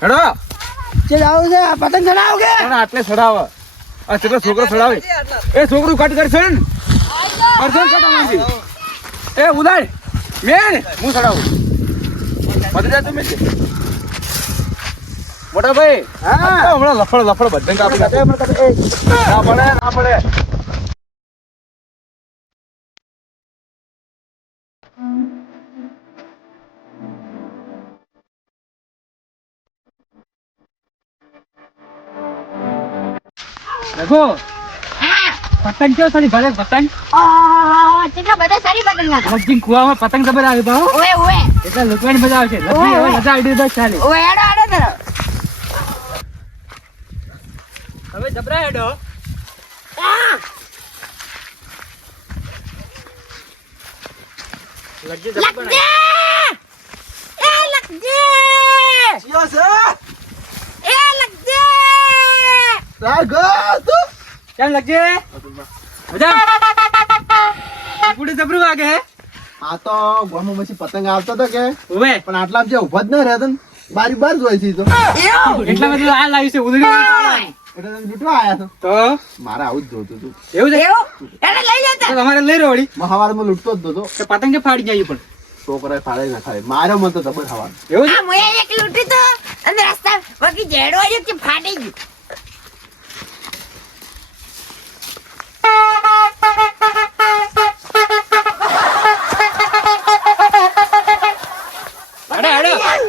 હેડો ચડાવ છે પતંગ ચડાવોગે આટલે ચડાવ આ કેટલો છોકરો ચડાવે એ છોકરું કટ કરશે ને કરશે ને કટ માંડી એ ઉડાડ મેન હું ચડાવું પતંગ જા તમે મોટા ભાઈ હા હમણાં લફડ બધે કાપી નાખે ના પડે देखो पतंग क्यों सारी भले पतंग કેટલા બધા સારી પતંગ હતા લગીન કુવામાં પતંગ ખબર આવે બાહો ઓએ ઓએ એટલે લોકોની મજા આવે છે લગી હવે મજા આવી દે ચાલે ઓએ આડો તરો હવે જબરા હેડો લગી લગજે એ લગજે ચિયો છે એ લગજે રાગો તું કેમ લગજે મજા પૂરી જબરું વાગે હે આ તો ગોમો પછી પતંગ આવતો તો કે ઓવે પણ આટલા જે ઉભા જ ન રહેતો ને બારી બાર જોઈ છે તો એટલા બધું આ લાવી છે ઉધરી એટલે તમે લૂંટવા આયા છો તો મારે આવું જ જોતું હતું એવું છે એવું એને લઈ જતા તો તમારે લઈ રોડી મહાવારમાં લૂંટતો જ હતો કે પતંગ કે ફાડી જાય પણ છોકરાએ ફાળે ના ખાય મારે મન તો જબર થવાનું એવું છે આ મોયા એક લૂંટી તો અને રસ્તા બાકી જેડો આવ્યો કે ફાટી ગયું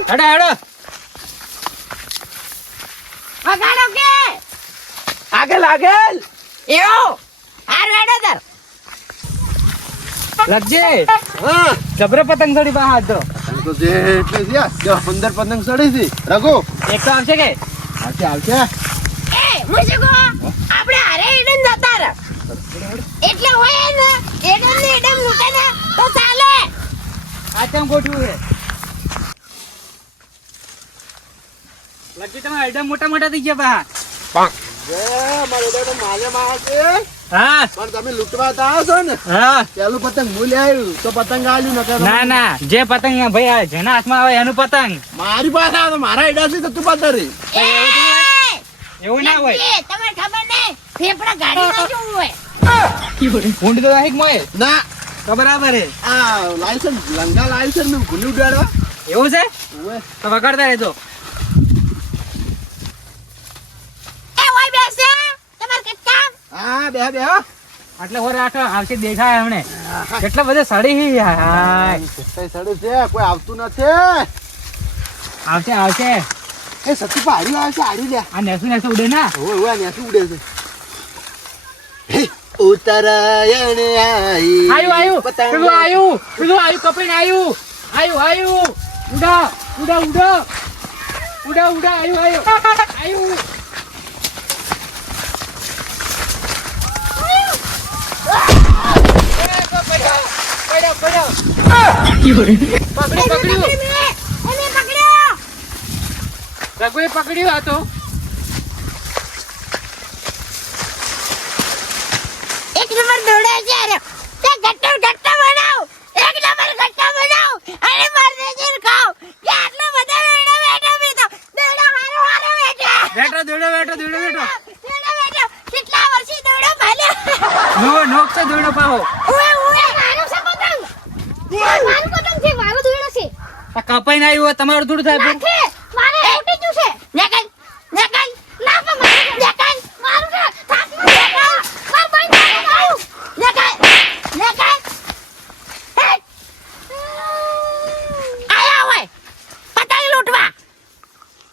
હેડો વગાડો કે આગળ એવો હાર વેડો તર લગજે હા જબરે પતંગ થોડી બહાર હાથ ધરો પતંગ તો જે એટલે છે 15 પતંગ ચડી છે રઘુ એક તો આવશે કે આવશે એ મુજકો આપણે હારે ઈડન જતા ર એટલે હોય ને એડમ લૂટે ને તો ચાલે આ ચમ ગોઠવું છે લગી તમે આઈટમ મોટા થઈ ગયા બહાર જે મારો તો માલે માં છે હા પણ તમે લૂંટવા તો આવો છો ને હા પેલું પતંગ ભૂલી આવ્યું તો પતંગ આલ્યું નકર ના જે પતંગ ભાઈ જેના હાથમાં આવે એનું પતંગ મારી પાસે આવે તો મારા એડાથી તો તું પતરી એવું ના હોય એ તમને ખબર નહીં ફેફડા ગાડી ના જોવું હોય ઊંડી તો નાખી મોય ના તો બરાબર હે આ લાયસન્સ લંગા લાયસન્સ નું ભૂલી ઉડાડવા એવું છે ઓએ તો વગાડતા રહેજો એ હોય બેસે તમાર કટકા હા બે એટલે હોરે આઠ આવશે દેખાય હમણે કેટલા બધા સાડી હાય કઈ સડે છે કોઈ આવતું નથી આવશે એ સતી પાડી આવે છે આડી લે આ નેસુ ઉડે ના ઓય નેસું ઉડે છે હે ઉત્તરાયણ આયુ પેલું આયુ કપડીને આયુ ઉડા આયુ પકડ્યું આ તો એક નંબર દોડે છે અરે તે ગટ્ટા બનાવ એક નંબર ગટ્ટા બનાવ અને મારને જીર ખાવ કે આટલા બધા વેડા મે તો દોડો હારો વેડા દોડો કેટલા વર્ષી દોડો ભાલ્યો નોક છે દોડો પાહો ઓએ મારો છે પતંગ મારું પતંગ છે મારો દોડો છે આ કપાઈને આવ્યું તમારું થોડું થાય નાખે મારે ઉઠી જુ છે નેકલ ના પા મારું છે થાક માર બંધ આવ્યું નેકલ આયા હોય પતંગ લૂંટવા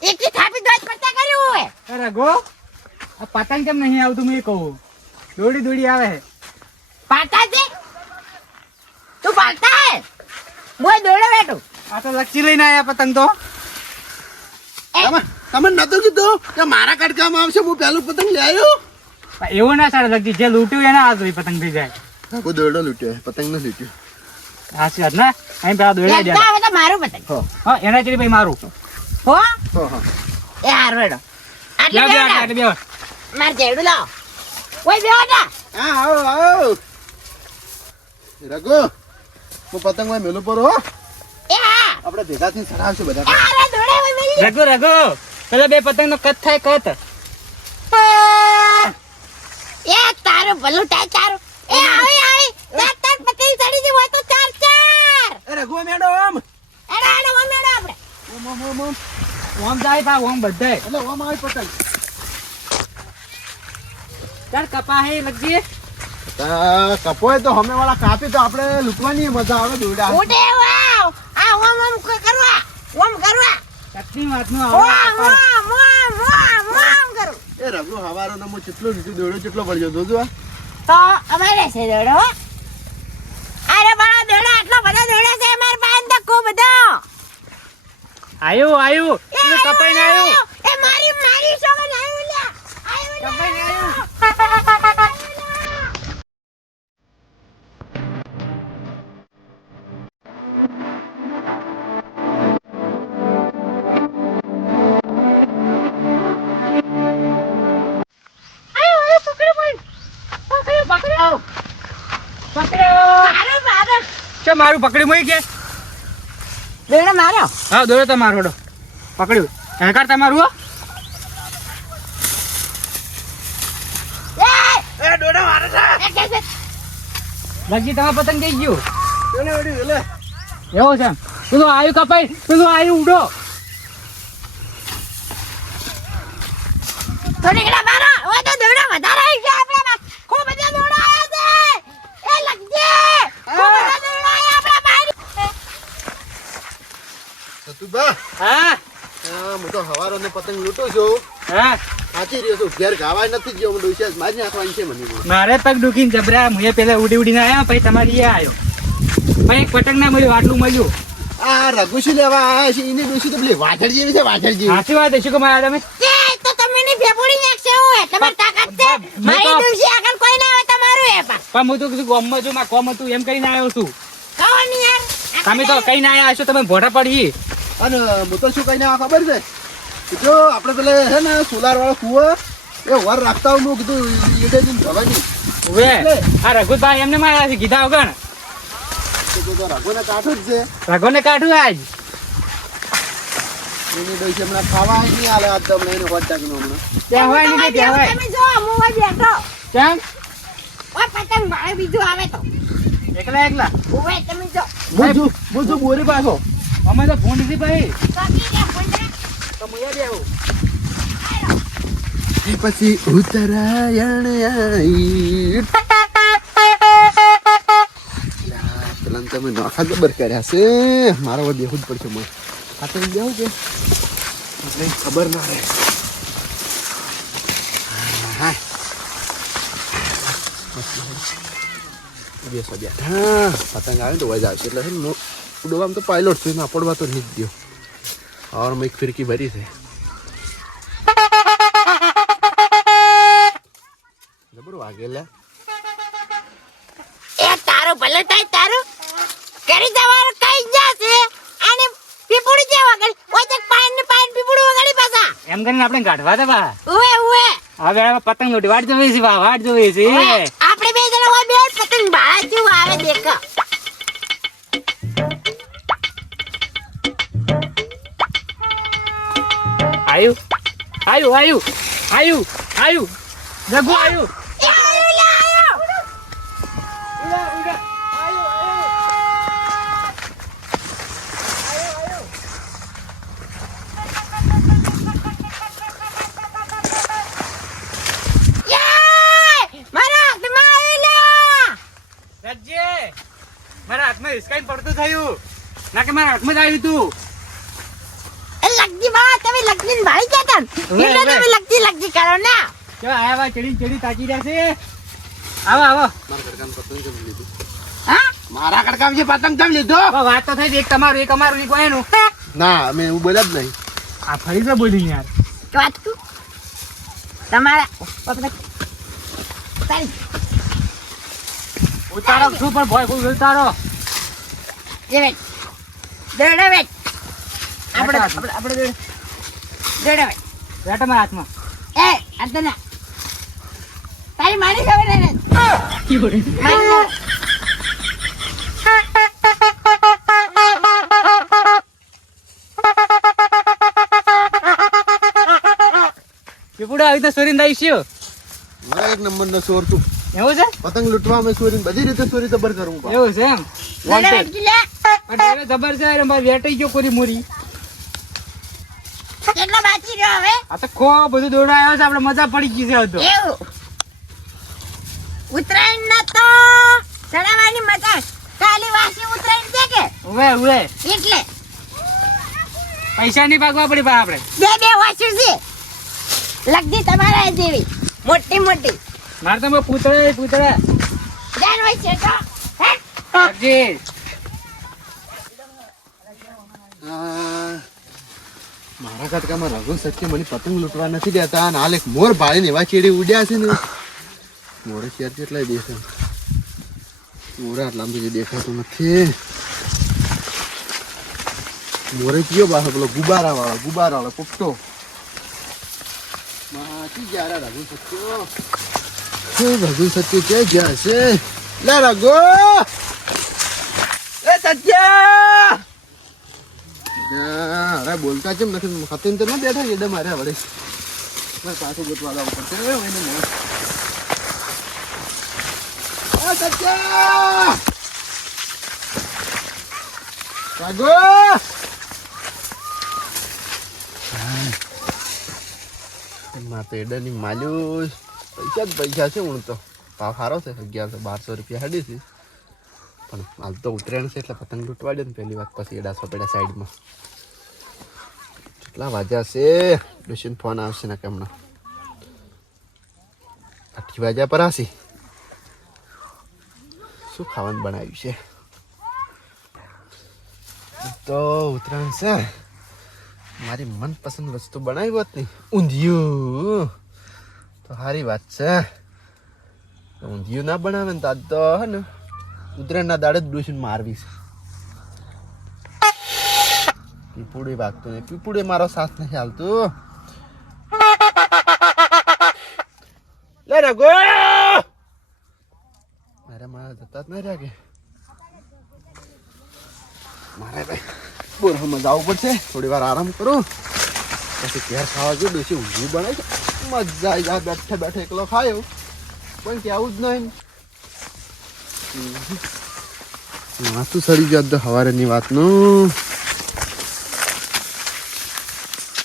એકી થાપી દોજ પડતા કર્યું હોય અરે ગો આ પતંગ કેમ નહીં આવતું મેં કહું દોડી આવે છે પાટા છે તું પાટા હે બોય દોડો બેઠો આ તો લચ્છી લઈને આયા પતંગ તો તમે નતું કીધું કે મારા કટકામાં આવશે હું પેલું પતંગ લઈ આવ્યો એવું ના સારું લગતી જે લૂંટ્યું એના હાથ પતંગ થઈ જાય કોઈ દોડો લૂટ્યો પતંગ ન લૂટ્યો સાચી વાત ને અહીં પેલા દોડ્યા લગતા જાય હવે તો મારું પતંગ હા એના ચડી ભાઈ મારું હો હા એ હારું હેડો આટલે બે બેઠા એટલે બે માર જેડું લાવ ઓય બેહો જા હા આવો રઘુ હું પતંગ માં મેલું પર હો એ હા આપણે ભેગા થી ચડાવશું બધા એ હારે દોડે ઓય મેલી રઘુ પેલા બે પતંગ નો કટ થાય કટ. એ તારું ભલું થાય તારું. એ આવી તાર પતંગ ચડી જઈ હોય તો ચાર ચાર. એ રઘુ મેડમ એડા એડા ઓમેડા આપણે. ઓમ જાય પા ઓમ બધાય. એટલે ઓમ આવી પતંગ ચાલ કપા હે લગજી. કપોય તો હમે વાળા કાપી તો આપણે લૂંટવાની મજા આવે દોડા ઉડે વાવ. આ ઓમ કરવા. ઓમ કરવા. કટની વાતનું ઓમ આવે. કરું. એ રઘુ હવારો ને હું કેટલો લીધું દોડો કેટલો પડ્યો જોજો આ. તો અમારે છે દોડો. અરે બડા દોડા આટલા બધા દોડા છે અમાર પાસે તો ખૂબ બધો. આયુ પેલું કપાઈને આયુ. એ મારી સોગન આયુ લ્યા. આયુ કપાઈને આયુ. મારું પકડી મળી કે દોડા મારો. હા દોડો તમારો હડો પકડ્યું હેકાર તમારું હો. એ દોડા મારે છે લગજી તમારા પતંગ જઈ ગયું. એને વળી લે એવું છે પેલું આયુ કપાઈ પેલું આયુ ઉડો. થોડી ઘણા મારો. ઓય તો દોડા વધારે આવી છે આપણામાં. ખૂબ બધા દોડા આવ્યા છે. એ લગજે. ખૂબ બધા દોડા આવ્યા આપણા બારી. સતુભા હા હું તો હવારો ને પતંગ લૂંટું છું હા સાચી રહ્યો છું ઘેર ગાવાય નથી ગયો હું ડોસિયા મારી નાખવાની છે મને મારે પગ દુખીને જબરા મુએ પેલા ઉડીને આવ્યા પછી તમારી એ આવ્યો પછી એક પતંગ ના મળ્યું આટલું મળ્યું. આ રઘુશી લેવા આયા છે એની ડોસી તો પેલી વાછળ જેવી છે વાછળ જેવી સાચી વાત હશે કે મારા તમે એ તો તમે ની ભેપુડી નાખશે હું. તમારી તાકાત છે. મારી દુસી આગળ કોઈ ના આવે તમારું એ પા. પણ હું તો કીધું ગામમાં છું મારા કોમ હતું એમ કરીને આવ્યો છું. કહો ની યાર. તમે તો કઈ ના આવ્યા હશો તમે ભોટા પડી. અને હું તો શું કહીને આ ખબર છે કે જો આપણે પેલે છે ને સોલાર વાળો કુવો એ વર રાખતા હું કીધું એટલે દિન ભવાની હવે આ રઘુભાઈ એમને માર્યા છે કીધા વગર તો રઘુને કાઠું જ છે રઘુને કાઢું આજ એની ડોસી હમણાં ખાવા નહીં આલે આ દમ લઈને હોટ ટાકીનો હમણાં કહેવાય નહીં કે કહેવાય તમે જો હું હોય બેઠો. કેમ ઓય પતંગ ભાડે બીજું આવે તો. એકલા ઓય તમે જો. હું બોરી પાછો અમે તો ફોન નથી ભાઈ કાકી દે ફોંડા. તો મુયા દેવું પછી ઉત્તરાયણ આવી પેલા તમે નોખા જબર કર્યા છે મારો દેવું જ પડશે મને આ તો દેવું કે એટલે ખબર ના રહે હા બેસો બેઠા પતંગ આવે ને તો વજા આવશે એટલે છે ને ઉડવામાં તો પાયલોટ છું એમાં પડવા તો નહીં જ દો और મેં એક ફિરકી ભરી છે જબર વાગેલા એ તારું ભલે થાય તારું. કરી જવાનું કઈ જશે. અને પીપુડી જેવા ગળી. ઓય તો પાન પીપુડી વગાડી પાછા. એમ કરીને આપણે કાઢવા દે બા ઉવે. હવે પતંગ નો વાટ જોઈ છે બા વાટ જોઈ છે આપણે બે જણા હોય બે પતંગ ભાડા જેવું આવે દેખ. આયુ રઘુ આયુ એ આયો લે આયો. યે! મારા હાથમાં આયો લે. રજ્જે મારા હાથમાં હિસકાઈ પડતું થયું ના કે મારા હાથમાં જ આવ્યું તું એ લગજી બા તમે લગજી ભાઈ જતા. એટલે તમે લગજી કરો ના. કેવા આયા વા ચડી તાકી જશે આવો મારા કડકામ પતંગ કેમ લીધું હા? મારા કડકામ જે પતંગ કેમ લીધો વાત તો થઈ એક તમારું એક અમારું એક એનું ના અમે એવું બોલ્યા જ નહીં આ ફરી તો બોલી યાર વાત તું તમારા પતંગ તારી ઉતારો શું પણ ભય કોઈ ઉતારો જે વેટ દેડે વેટ આપણે દેડે વેટ બેટા મારા હાથમાં એ અર્ધના તારી મારી ખબર ને મારી બાપુડો આવી તો સોરીને આવીશું મારા એક નંબરનો ચોર તું. એવું છે પતંગ લૂંટવા અમે ચોરી બધી રીતે ચોરી જબર કરું બા. એવું છે એમ મને વેચી લે. પણ એ જબર છે મારે વેટાઈ ગયો કોરી મોરી કેટલો બાકી રહ્યો હવે આ તો ખો બધું દોડાયો છે આપણે મજા પડી ગઈ છે હવે તો એવું ઉત્તરાયણ ના તો ચડાવવાની મજા કાલી વાસી ઉત્તરાયણ છે કે ઉવે ઉવે એટલે પૈસા નહીં ભાગવા પડી પા આપણે બે વાસી છે લગતી તમારા જેવી મોટી મોટી મારે તો પૂતળે જાન હોય છે તો હે? રાખજે. મારા કટકામાં રઘુ સત્ય મને પતંગ લૂંટવા નથી દેતા અને હાલ એક મોર ભાળીને એવા ચેડી ઉડ્યા છે ને મોરે શેર કેટલાય દેખાય મોરે આટલા બધું દેખાતું નથી મોરે કયો બાહો પેલો ગુબારા વાળો પોપટો માથી ગયા રઘુ સત્ય રઘુ સત્ય ક્યાં ગયા છે લે રઘુ એ સત્ય અરે બોલતા કેમ નથી ખાતે તો ના બેઠા એડે મારે વડે પાછું ગોતવા લાવવું પડશે સત્ય રાગો માં તો એડાની માલ્યું પૈસા છે હું તો ભાવ સારો છે 1100-1200 રૂપિયા હાડી છે પણ હાલ તો ઉતરેણ છે એટલે પતંગ લૂંટવા દે ને પહેલી વાત પછી એડા સોપેડા સાઈડમાં કેટલા વાગ્યા છે ડોશીન ફોન આવશે ને કેમના 8 વાગ્યા પર આવશે શું ખાવાનું બનાવ્યું છે તો ઉતરાણ છે મારી મનપસંદ વસ્તુ બનાવી હોત ને ઊંધિયું તો સારી વાત છે ઊંધિયું ના બનાવે ને તો આજ તો હે ને ઉતરાણના દાડે જ ડોશીને મારવી છે પીપુડી વાગતું ને પીપુડી મારો સાથ નથી હાલતું લે રઘુ મારે મારા જતા જ નહીં રહ્યા કે મારે ભાઈ બોરમાં જવું પડશે થોડી વાર આરામ કરું પછી ઘેર ખાવા જો ડોશી ઊંધિયું બનાવી મજા આવી જાય બેઠે બેઠે એકલો ખાયો પણ કેવું જ નહીં માથું સડી જાય તો સવારેની વાતનું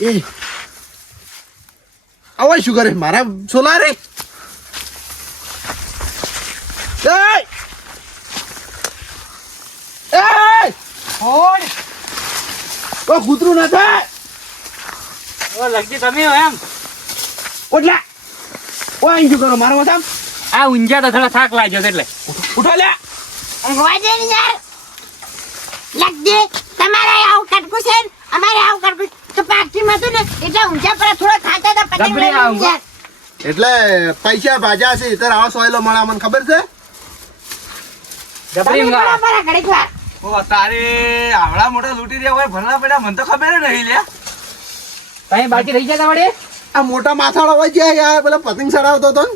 એ આવા શું કરે મારા સોલા રે કૂતરું ના થાય લગતી તમે હો એમ ઓટલા ઓ અહીં શું કરો મારો મસામ આ ઊંઝા તો થોડા થાક લાગ્યો છે એટલે ઉઠો લે ઊંઘવા દે ને યાર લગતી તમારે આવું કટકું છે ને અમારે આવું કટકું તો પાકીમાં હતું ને એટલે ઊંચા પર થોડો ખાતા હતા પતંગ જબરી લઈને આવું. યાર એટલે પૈસા ભાજા છે તાર આવા સોયલો મળા મને ખબર છે જબરી તમે ઊંઘા. બરાબર ઘડીક વાર ઓ તારે આવડા મોટા લૂંટી રહ્યા હોય ભરણા પડ્યા મને તો ખબર જ નહીં લે તમે બાકી રહી ગયા વડે આ મોટા માથાળો હોય છે યાર પેલા પતંગ ચડાવતો હતો ને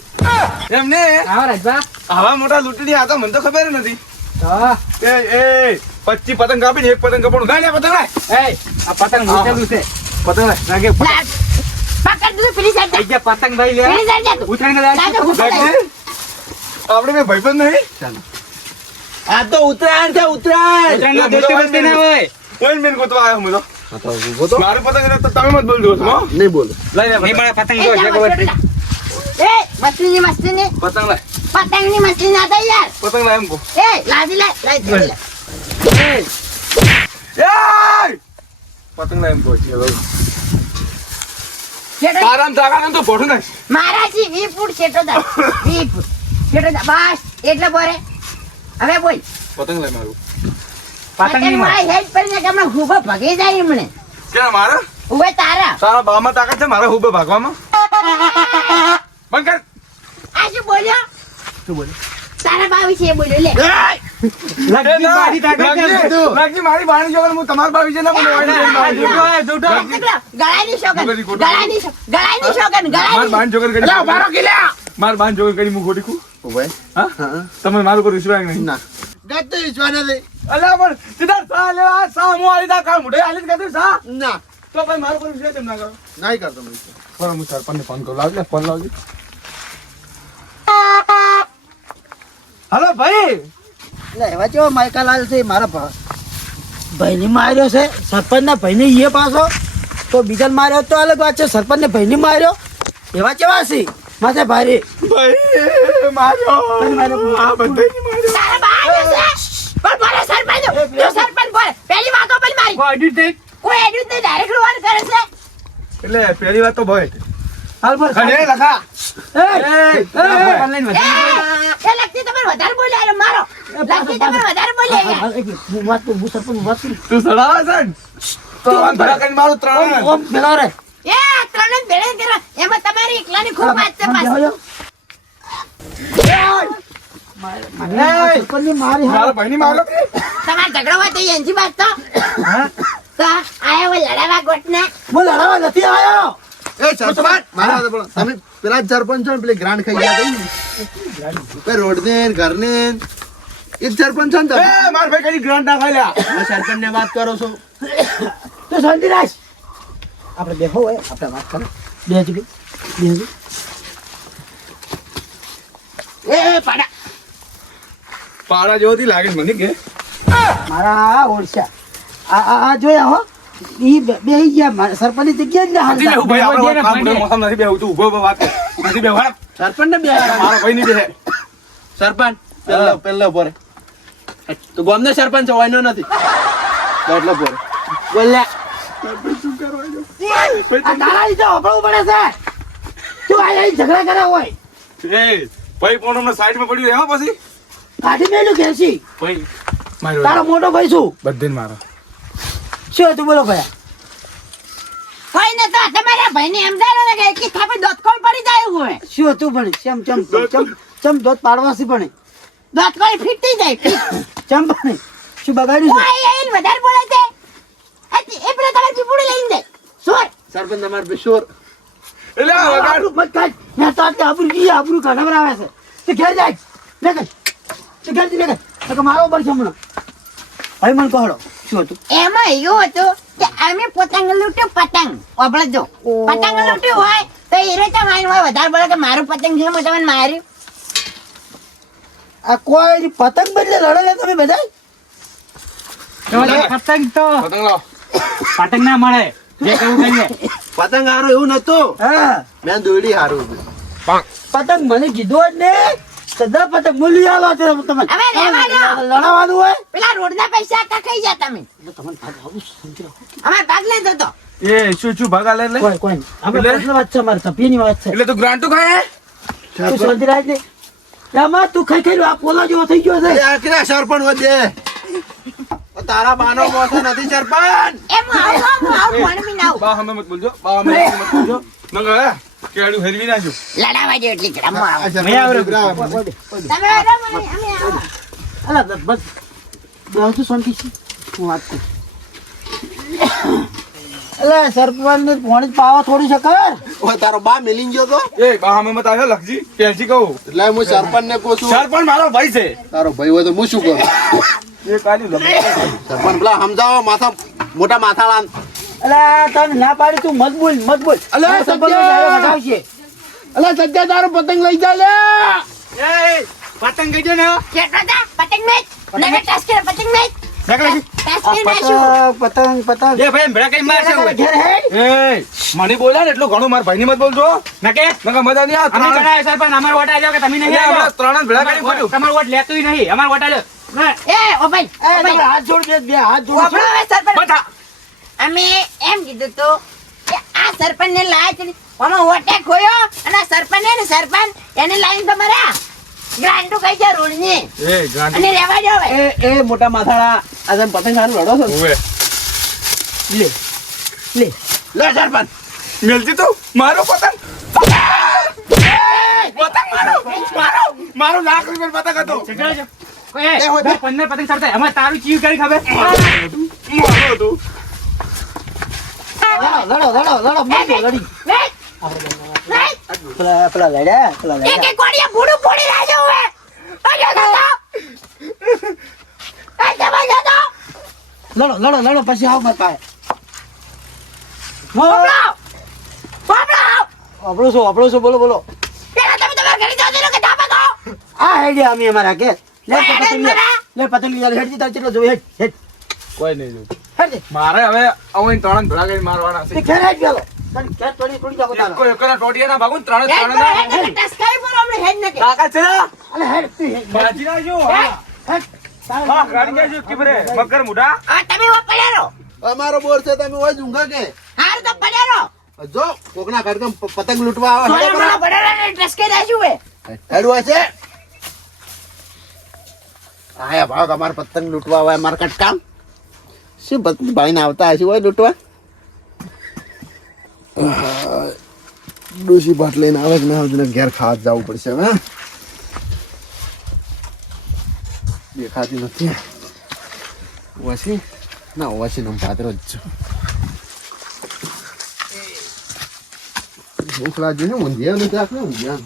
એમને આવો રાજભા આવા મોટા લૂંટી રહ્યા તો મને તો ખબર જ નથી હા એ 25 પતંગ કાપીને એક પતંગ કપડું ગાય પતંગ લાય એ આ પતંગ મૂકેલું છે પતંગ લાય લાગે લાગ. પકડ તું પેલી સાઈડ થઈ ગયા પતંગ ભાઈ લે પેલી સાઈડ જા તું. ઉતરીને લાગે, લાગે લાગે. આપણે બે ભાઈબંધ નહીં આ તો ઉત્તરાયણ છે ઉત્તરાયણ ઉતરીને દેશી બસ્તી ના હોય કોઈ મેન ગોતવા આવ્યો હું તો આ તો ઊભો તો મારું પતંગ એટલે તો તમે મત બોલજો છો નહીં બોલો લઈ લે નહીં પતંગ. મળે પતંગ એ જો છે ખબર છે એ મસ્તીની મસ્તીની પતંગ લાય પતંગની મસ્તી ના થાય યાર પતંગ લાય એમ કહો એ લાદી લે લાદી લે એ પતંગ લાય એમ કહો ચલો છેટો આરામ તાકારામ તો ભોઠું નાખ મારાથી 20 ફૂટ છેટો દા 20 ફૂટ છેટો દા બસ એટલે બોરે હવે બોલ પતંગ લાય મારું પતંગ નહીં મળે મારા હેડ પર ને કે હમણાં હુબો ભગી જાય એમણે ક્યાં મારા ઉભે તારા તારા બામાં તાકાત છે મારા હુબે ભાગવામાં બંધ કર આ શું બોલ્યો શું બોલે તારા બાવી છે એ બોલ્યો લે લગતી મારી તાકાત કેમ કીધું? લાગજી મારી બાણી જોગર હું તમારા બાવી છે ને મને વાળી આ બાણી જૂઠો જોગર. હે, જૂઠો. ગળાની શોગન ગળાની ખોટું. ગળાની શોગન માર ગળાની બાણ જોગર કરી લા બારો કિલ્લા માર બાણ જોગર કરી હું ખોટી ખું ઓય હા હા તમે મારું પર વિશ્વાસ નહીં ના ગત ઈશ્વાના દે અલ્યા પણ સીધા સા લેવા સા હું આલી દા કામ મુઢે આલી જ કદું સા ના તો ભાઈ મારો કોઈ વિષય કેમ ના કરો? નહીં કરતો ભાઈ. બરાબર, હું સરપંચને ફોન કરું. લાવજે, ફોન લાવજે. હલો ભાઈ. એટલે એવા કેવો માયકાલાલ છે મારા ભાઈને માર્યો છે સરપંચના ભાઈને એ પાછો તો બીજાને માર્યો તો અલગ વાત છે સરપંચને ભાઈને માર્યો એવા કેવા છે માથે ભારે ભાઈ માર્યો. આ બધાય માર્યો. તારા બહાર જશે પણ બોલે સરપંચ તું સરપંચ બોલે પહેલી વાતો પેલી મારી કોઈ edit નહીં. કોઈ એડ્યુટ નહીં ડાયરેક્ટ વાત કરે છે એટલે પહેલી વાત તો ભાઈ હાલ પર ખડે લખા. એ લઈને એ લગતી તમે વધારે બોલ્યા રે મારો લગતી તમે વધારે બોલ્યા હું વાત કરું હું સરપંચ વાત કરું તું સડાવે છે ને? તો આમ ભરા કરીને મારું ત્રણ. ઓમ પેલા રે એ ત્રણે ભેળે કરો એમાં તમારી એકલાની ખૂબ વાત છે પાછી સરપંચની મારી મારા ભાઈની માર્યો કે? તમારે ઝઘડો હોય તો એનજી વાત તો આયા હોય લડાવા ગોટને હું લડાવા નથી આવ્યો એ સરપંચ મારા વાત બોલો. તમે પેલા જ સરપંચ છો ને પેલી ગ્રાન્ટ ખાઈ ગયા હતા રોડ ને ઘર ને એ જ સરપંચ છો ને તમે? એ મારા ભાઈ કઈ ગ્રાન્ટ ના ખાઈ લ્યા. તમે સરપંચ ને વાત કરો છો. તો શાંતિ રાખ આપણે બેહો હોય આપણે વાત કરો બેહજો બેહજો એ પાડા પાડા જેવોથી લાગે છે મને કે મારા ઓળશા આ જોયા હો ઈ બેહી ગયા મારા સરપંચની જગ્યાએ જ ના નથી બેહું ભાઈ, આપણે વાત કામ મોઢે મોઢામાં નથી બેહું. તું ઊભો ઊભો વાત કર. નથી બેહું, હાલ. સરપંચ ને બે મારો ભાઈ નહીં બેહે. સરપંચ પેલો પોરે તો ગામનો સરપંચ હોય નો નથી એટલો પોરે બોલ્યા આ તારા લીધે હોભળવું પડે છે તું આ ઝઘડા કરે હોય એ ભાઈ પણ હમણાં સાઈડમાં પડ્યું એમાં પછી કાઢી મેલું ઘેરસી ભાઈ તારો માર્યો. મોટો ભાઈ શું બધે મારો. શું હતું બોલો ભાઈ કોઈ ને તો તમારા ભાઈને સમજાવો ને કે એકી થાપે દોતકોલ પડી જાય એવું હોય શું હતું પણ ચમ દોત પાડવાસી પણ દોતકોલ ફીટી જાય ચમ પણ શું બગાડ્યું છે કોઈ એને વધારે બોલે છે એ પેલા તમારે પીપુડી લઈને જાય સોર સરપંચ તમારે બેસોર એટલે આ વગાડ. આબરૂ મત કાઢ મેં તો આટલી આબરૂ કાઢવા આવે છે તે ઘેર જાય લે કર તે ઘેર લે કર મારો પડશે હમણાં હવે મને કહો શું હતું એમાં એવું હતું કે અમે પતંગ લૂટ્યું પતંગ ઓબળે જો પતંગ લૂટ્યું હોય તો એ રીતે મારી હોય વધારે બોલે કે મારું પતંગ છે મેં તમને માર્યું આ કોઈ પતંગ બદલે લડે તમે બધા પતંગ લાવો. પતંગ ના મળે જે કહ્યું કરીએ પતંગ હારું એવું નતું હા મેં દોડી હારું હતું. પતંગ મને કીધું જ ને સદા પતંગ મૂલ્ય આલો છે તમે હવે રહેવા દો. લડાવવાનું હોય પેલા રોડના પૈસા આખા ખાઈ ગયા તમે તમને ભાગ આવું સમજી રાખો અમારે ભાગ લેતો તો એ શું શું ભાગા લે લે. કોઈ કોઈ નહીં. આપણે એટલે? personal વાત છે અમારે તપીની વાત છે એટલે તું ગ્રાન્ટો ખાય? તું શાંતિ રાખ ને એમાં તું ખાઈ ખાઈ આ પોલા જેવો થઈ ગયો એ છે આ ક્યાં સરપંચ વધે તારા બાનો મોસો નથી સરપંચ એમ આવું પણ બી ના આવું બા હમે મત બોલજો. બા હમે મત બોલજો. નંગા હે કેડું હેરવી નાખજો. લડાવા દે એટલી ગ્રામમાં આવો આ સરપંચ દીકરા. તમે રમો ને અમે આવો અલા બસ બેહજો શાંતિ છે હું વાત કરું અલે સરપંચ ને પોણી પાવા થોડી શકર ઓ તારો બા મિલી ગયો તો એ બા હમે મત આવ્યો લખજી પેલજી કહું. એટલે હું સરપંચ ને કહું છું સરપંચ મારો ભાઈ છે. તારો ભાઈ હોય તો હું શું કરું એ કાલી લખી. સરપંચ પેલા સમજાવો માથા મોટા માથાળા અલે તને ના પાડી તું મત બોલ અલે, સરપંચ સત્યા! ડાયરેક્ટ હટાવશે. અલા સત્યા તારો પતંગ લઈ જા લે એ પતંગ ગઈ ને. કેટલો તા પતંગ મેચ નવે ટાસ્ક કરે પતંગ મેચ લખી. ટાસ્ક કરે નાશું પતંગ પતંગ એ ભાઈ ભેળા કઈ મારશે તારા ભાઈ. ઘેર હેડ. એ મને બોલ્યા ને એટલું ઘણું મારા ભાઈની મત બોલજો. નકે નકા મજા નહીં આવે. અમે ચડાયો સરપંચ અમારો વોટ આલ્યો કે તમે નહીં એટલે આલ્યો આપણે ત્રણ જ ભેળા કરી તમારો ખોટું. વોટ લેતુંય નહીં અમારો વોટ આલ્યો એ ઓ ભાઈ એ તમે હાથ જોડ બે હાથ જોડ વાપરો હવે સરપંચ બધા. અમે એમ કીધું તું કે આ સરપંચ ને લાય છે આમાં વોટે ખોયો અને આ સરપંચ ને સરપંચ એને લાઈન તો મરા ગ્રાન્ટુ કઈ છે રોડ ની એ ગાંડી. અને રહેવા દો હવે એ મોટા માથાળા આ તમે પતંગ હારું લડો છો ને? ઓવે. લે લે લે સરપંચ મેલજી તું મારો પતંગ. પતંગ મારો લાખ રૂપિયા પતંગ હતો. એ 15 પતંગ ચડતા અમારે તારું ચીવ કરી ખબર મારો હતું. લડો મત લડી વેચ વેચ પેલા લડ્યા એક એક કોડિયા ભૂડું ફોડી રાજો હવે આજો દાદા આ જવા દાદા લડો પછી આવ માર પાસે આપણો છો બોલો બોલો પેલા તમે તમારા ઘરે જાઓ છો કે ધાબા જાઓ? આ હેડી અમે અમારા કે લે હેડ, પતંગ લે. લે પતંગ લે હેડજી તાર કેટલો જોઈ હેડ કોઈ નહીં જોતું. હેડ મારે હવે અહીં ત્રણ ધોળા કરીને મારવાના તે છે. ઘેર હેડ પેલો તને ઘેર તોડી જાવ તારા એકોના ટોટિયાના ભાગું ને ત્રણે હેડ ત્રણેના. કરો, હેડ કરો, ટસકાઈ પર હમણાં હેડ નાખે. કાકા છે ને? અલે હેડ તું હેડ બાજી નાખજો. હા. હેડ હા, ગાડી જાય છે કીબરે. મગર મુઢા. આ તમે ઓ પડ્યા રહો. અમારો બોર છે તમે હોય ઊંઘા કે હારું તો પડ્યા રહો. જો કોકના ઘર પતંગ લૂંટવા આવે સોના મોના પડ્યા રહો ને ટસકાઈ નાખ્યું હે. હેડવા છે આયા ભાગ અમાર પતંગ લૂંટવા આવે અમાર કટકામ શું પતંગ ભાઈને આવતા હશે હોય લૂંટવા ડોસી ભાટ લઈને આવે કે ના આવે તેને ઘેર ખાવા જવું પડશે હવે દેખાતી નથી ઓછી ના ઓછી નો પાત્ર જ છું ભૂખ લાગી છે ઊંધિયા નથી આખરે ઊંધિયા